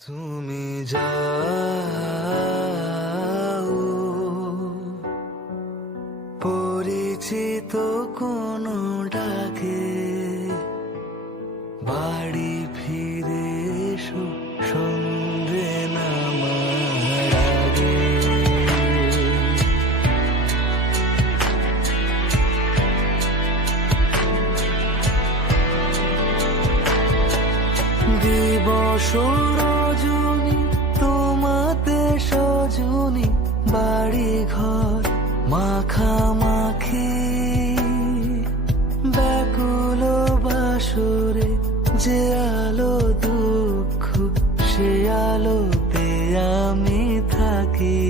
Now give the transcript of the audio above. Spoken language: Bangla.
তুমি যাও পরিচিত কোনো ডাকে, বাড়ি ফিরে এসো সন্ধ্যে নামার আগে। দিবস রজনী তোমাতে সজনী, বাড়ি ঘর মাখামাখি, ব্যাকুল বাসরে যে আলো দুঃখ সে আলোতে আমি থাকি।